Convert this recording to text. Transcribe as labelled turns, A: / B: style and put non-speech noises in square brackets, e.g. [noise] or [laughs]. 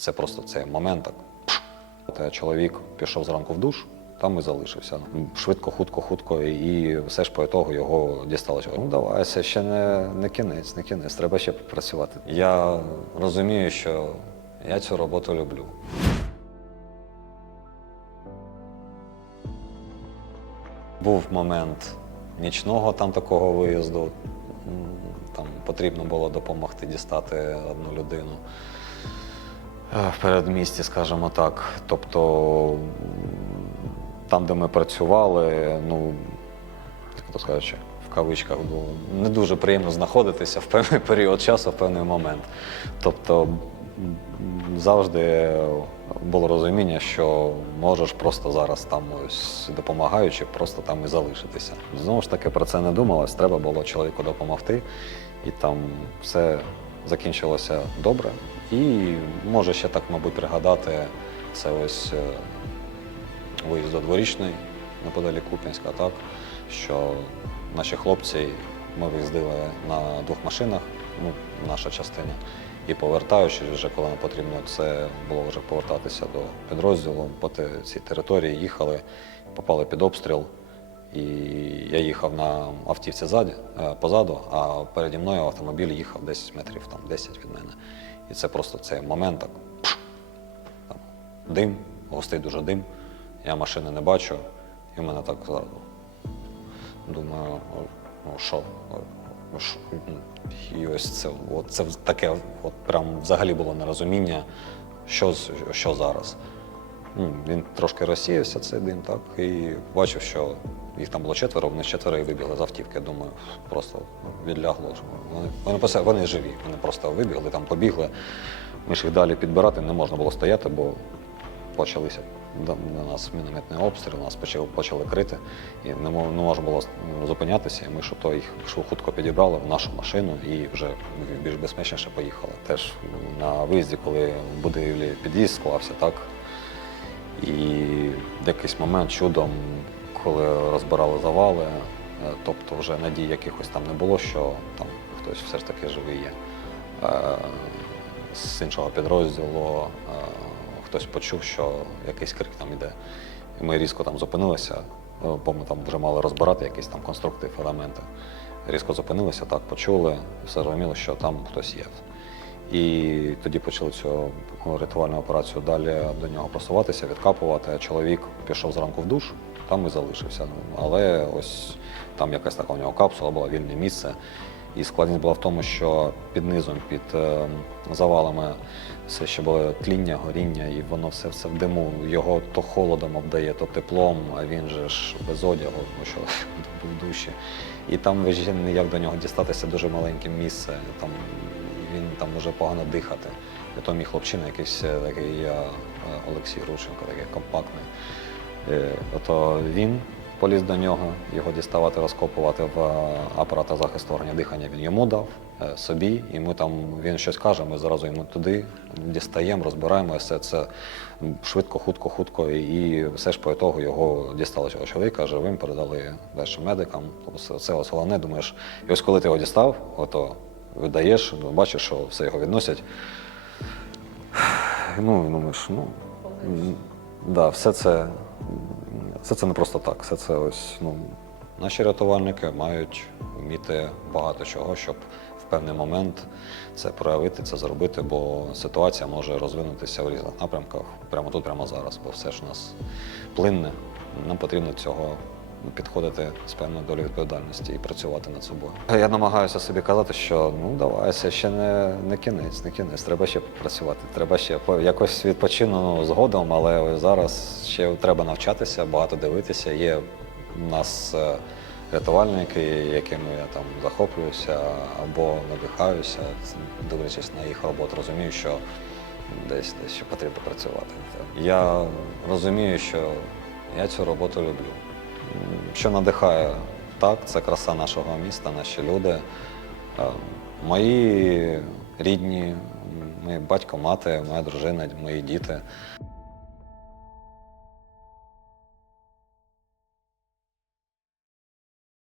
A: це просто цей момент так. Та Чоловік пішов зранку в душ, там і залишився. Швидко, хутко, хутко, і все ж по ітогу його дістало. Ну давай, це ще не, не кінець, не кінець, треба ще попрацювати. Я розумію, що я цю роботу люблю. Був момент нічного там такого виїзду. Там потрібно було допомогти дістати одну людину в передмісті, скажімо так. Тобто там, де ми працювали, ну, то сказати, в кавичках було не дуже приємно знаходитися в певний [laughs] період часу, в певний момент. Тобто завжди було розуміння, що можеш просто зараз там ось допомагаючи, просто там і залишитися. Знову ж таки про це не думалось. Треба було чоловіку допомогти, і там все закінчилося добре. І може ще так, мабуть, пригадати це ось е, виїзд до дворічний неподалік Куп'янська, так що наші хлопці ми виїздили на двох машинах, ну, наша частина. І повертаючись, вже коли нам потрібно це було вже повертатися до підрозділу, по цій території їхали, попали під обстріл. І я їхав на автівці е, позаду, а переді мною автомобіль їхав десь метрів там, 10 від мене. І це просто цей момент так. пш, там, дим, густий дуже дим. Я машини не бачу, і в мене так зразу. Думаю, ну що? ну, І ось це, от це таке, от прям взагалі було нерозуміння, що, що зараз. Він трошки розсіявся, цей дим, так, і бачив, що їх там було четверо, вони з четверо і вибігли з автівки. Думаю, просто відлягло. Вони, вони, вони живі, вони просто вибігли, там побігли. Ми ж їх далі підбирати не можна було стояти, бо почалися на нас мінометний обстріл, нас почали, почали крити, і не, не можна було зупинятися. І ми що то їх хутко підібрали в нашу машину і вже більш безпечніше поїхали. Теж на виїзді, коли в будівлі під'їзд склався, так і в якийсь момент чудом, коли розбирали завали, е, тобто вже надій якихось там не було, що там хтось все ж таки живий є. Е, З іншого підрозділу е, хтось почув, що якийсь крик там іде. І ми різко там зупинилися, бо ми там вже мали розбирати якісь там конструктив, елементи. Різко зупинилися, так почули, все зрозуміло, що там хтось є. І тоді почали цю рятувальну операцію далі до нього просуватися, відкапувати. Чоловік пішов зранку в душ, там і залишився. Ну, Але ось там якась така у нього капсула була вільне місце. І складність була в тому, що під низом, під е, завалами все ще було тління, горіння, і воно все, все в диму. Його то холодом обдає, то теплом, а він же ж без одягу, тому що [laughs] був душі. І там ніяк до нього дістатися дуже маленьке місце. Там він там може погано дихати. І то мій хлопчина, якийсь е, такий я, е, Олексій Рученко, такий компактний. Е, Ото він поліз до нього, його діставати, розкопувати в е, апарата захисту органів дихання. Він йому дав е, собі, і ми там він щось каже. Ми зразу йому туди дістаємо, розбираємо все це швидко, хутко, хутко. І все ж по ітогу його дістали цього чоловіка живим, передали далі медикам. Тобто Це ось головне, думаєш, і ось коли ти його дістав, ото видаєш, ну, бачиш, що все його відносять. Ну, думаєш, ну, да, все це, все це не просто так. Все це ось, ну, наші рятувальники мають вміти багато чого, щоб в певний момент це проявити, це зробити, бо ситуація може розвинутися в різних напрямках прямо тут, прямо зараз, бо все ж у нас плинне. Нам потрібно цього підходити з певною долею відповідальності і працювати над собою. Я намагаюся собі казати, що ну давай, це ще не, не кінець, не кінець. Треба ще попрацювати. Треба ще якось відпочину ну, згодом, але зараз ще треба навчатися, багато дивитися. Є у нас е, рятувальники, якими я там захоплююся або надихаюся, дивлячись на їх роботу, розумію, що десь десь ще потрібно працювати. Я розумію, що я цю роботу люблю. Що надихає, так, це краса нашого міста, наші люди. Е, Мої рідні, мій батько, мати, моя дружина, мої діти.